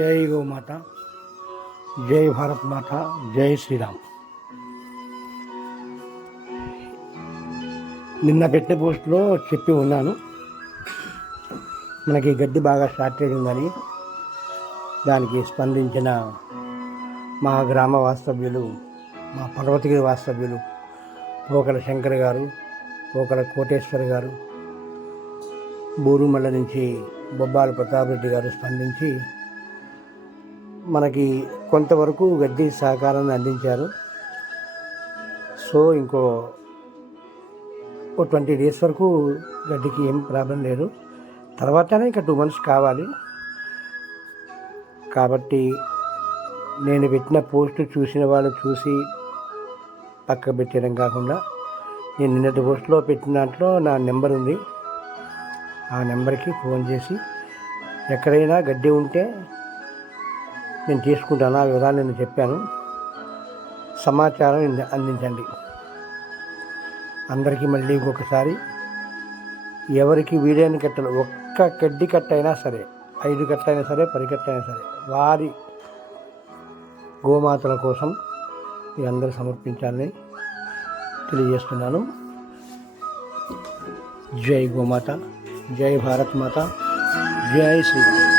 జై గోమాత, జై భారత్ మాత, జై శ్రీరామ్. నిన్న పెట్టే పోస్టులో చెప్పి ఉన్నాను, మనకి గడ్డి బాగా షార్టేజ్ ఉందని. దానికి స్పందించిన మా గ్రామ వాస్తవ్యులు, మా పర్వతగిరి వాస్తవ్యులు పోకల శంకర్ గారు, పోకల కోటేశ్వర్ గారు, బూరుమల్ల నుంచి బొబ్బాల ప్రతాప్ రెడ్డి గారు స్పందించి మనకి కొంతవరకు గడ్డి సహకారాన్ని అందించారు. సో ఇంకో 20 days వరకు గడ్డికి ఏం ప్రాబ్లం లేదు. తర్వాతనే ఇంకా 2 months కావాలి. కాబట్టి నేను పెట్టిన పోస్టు చూసిన వాళ్ళు చూసి పక్క పెట్టడం కాకుండా, నేను నిన్నటి పోస్టులో పెట్టిన దాంట్లో నా నెంబర్ ఉంది. ఆ నెంబర్కి ఫోన్ చేసి ఎక్కడైనా గడ్డి ఉంటే నేను తీసుకుంటాను. ఆ వివరాలు నేను చెప్పాను. సమాచారం అందించండి. అందరికీ మళ్ళీ ఇంకొకసారి, ఎవరికి వీలైన కట్టలు, ఒక్క గడ్డి కట్ట అయినా సరే, 5 కట్టలైనా సరే, 10 కట్టలైనా సరే, వారి గోమాతల కోసం మీరందరూ సమర్పించాలని తెలియజేస్తున్నాను. జై గోమాత, జై భారత్ మాత, జై శ్రీరామ్.